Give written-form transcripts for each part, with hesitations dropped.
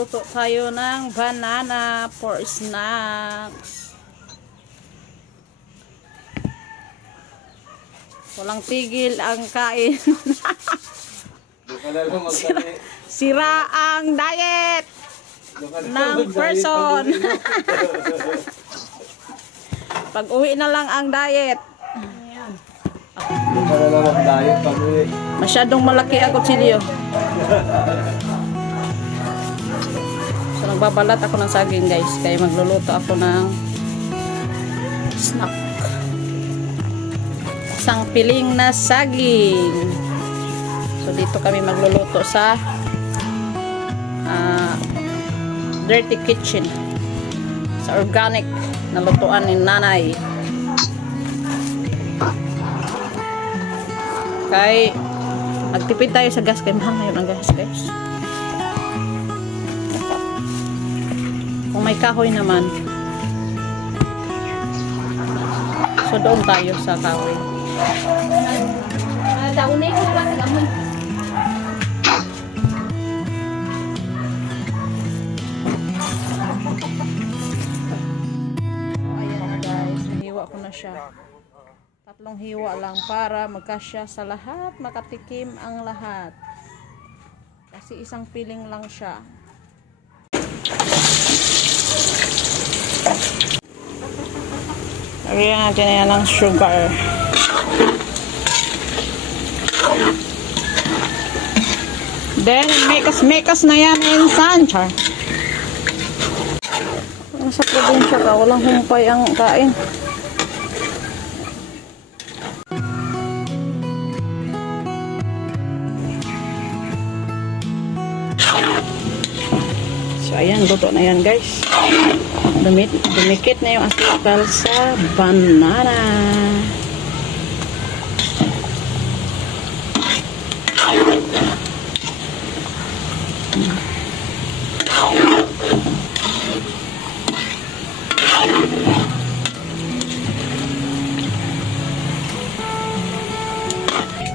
Magluluto tayo ng banana for snacks. Walang tigil ang kain. Sira ang diet ng person. Pag uwi na lang ang diet. Masyadong malaki ako chilyo. So nagbabalat ako ng saging guys. Kaya magluluto ako ng snack. Isang piling na saging. So dito kami magluluto sa dirty kitchen. Sa organic na lutuan ni nanay. Kay magtipid tayo sa gas kay mahal ngayon ang gas guys. Kung may kahoy naman, so doon tayo sa kahoy. Ayan guys, hiwa ko na siya. Tatlong hiwa lang para magkasya sa lahat, makatikim ang lahat. Kasi isang piling lang siya. Lagyan natin yan ng sugar. Then, mekas na yan in sanchar. Sa probinsya ka, walang humpay ang kain. So, ayan, luto na yan guys. Dumikit na yung asukal sa banana.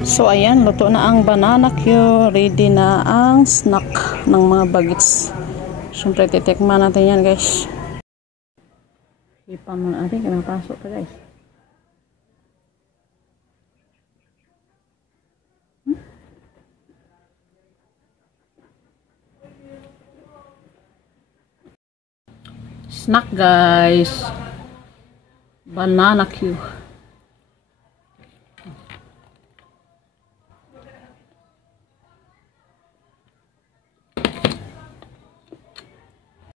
So, ayan, luto na ang banana cue. Ready na ang snack ng mga bagets. Siyempre, titikman natin yan, guys. Ipan mo natin, kinapasok pa, guys. Snack, guys. Banana cue.